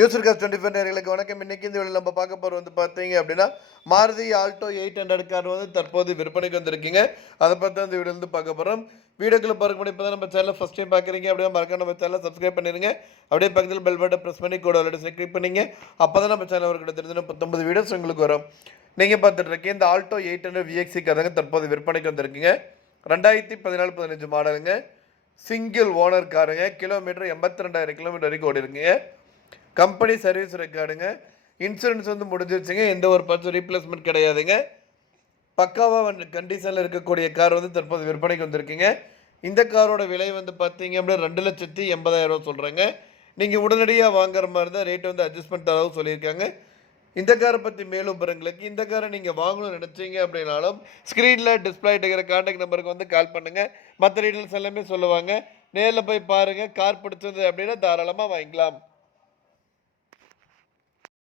User cos twenty four நேர்களுக்கு வணக்கம். இன்னைக்கு இந்த வீடியோ நம்ம பார்க்க போகிறது வந்து பார்த்தீங்க அப்படின்னா Maruti Alto eight hundred car வந்து தற்போது விற்பனைக்கு வந்திருக்கீங்க. அதை பற்றி அந்த இந்த வீடியோ வந்து பார்க்க போகிறோம் வீடியோக்குள்ள பார்க்க முடியும் இப்போ தான் நம்ம சேனல் ஃபஸ்ட் டைம் பார்க்குறீங்க அப்படியே மறக்காம நம்ம சேனலை சப்ஸ்கிரைப் பண்ணிருங்க. அப்படியே பக்கத்தில் பெல் பட்டை ப்ரெஸ் பண்ணி கூட ஆல்ரெடி கிளிக் பண்ணிங்க. அப்போ தான் நம்ம சேனல் ஒரு கிட்ட பத்தொன்பது வீடியோஸ் உங்களுக்கு வரும். நீங்கள் பார்த்துட்டு இருக்கீங்க இந்த ஆல்டோ எயிட் ஹண்ட்ரட் விஎக்சி கதங்க தற்போது விற்பனைக்கு வந்திருக்கீங்க. ரெண்டாயிரத்தி பதினாலு பதினஞ்சு மாடலுங்க. சிங்கிள் ஓனர் காருங்க கிலோமீட்டர் எண்பத்தி ரெண்டாயிரம் கிலோமீட்டர் வரைக்கும் ஓடி இருக்குங்க கம்பெனி சர்வீஸ் ரெக்கார்டுங்க. இன்சூரன்ஸ் வந்து முடிஞ்சிருச்சுங்க. எந்த ஒரு பர்சன் ரீப்ளேஸ்மெண்ட் கிடையாதுங்க. பக்காவாக வந்து கண்டிஷனில் இருக்கக்கூடிய கார் வந்து தற்போது விற்பனைக்கு வந்திருக்குங்க. இந்த காரோட விலை வந்து பார்த்தீங்க அப்படின்னா ரெண்டு லட்சத்தி எண்பதாயிரம் ரூபா சொல்கிறாங்க நீங்கள் உடனடியாக வாங்குற மாதிரி இருந்தால் ரேட் வந்து அட்ஜஸ்ட்மெண்ட் தரவும் சொல்லியிருக்காங்க. இந்த காரை பற்றி மேலும் விவரங்களுக்கு இந்த காரை நீங்கள் வாங்கணும்னு நினச்சிங்க அப்படின்னாலும் ஸ்க்ரீனில் டிஸ்பிளே இருக்கிற காண்டாக்ட் நம்பருக்கு வந்து கால் பண்ணுங்கள் மற்ற டீட்டெயில்ஸ் எல்லாமே சொல்லுவாங்க. நேரில் போய் பாருங்கள் கார் பிடிச்சது அப்படின்னா தாராளமாக வாங்கிக்கலாம்.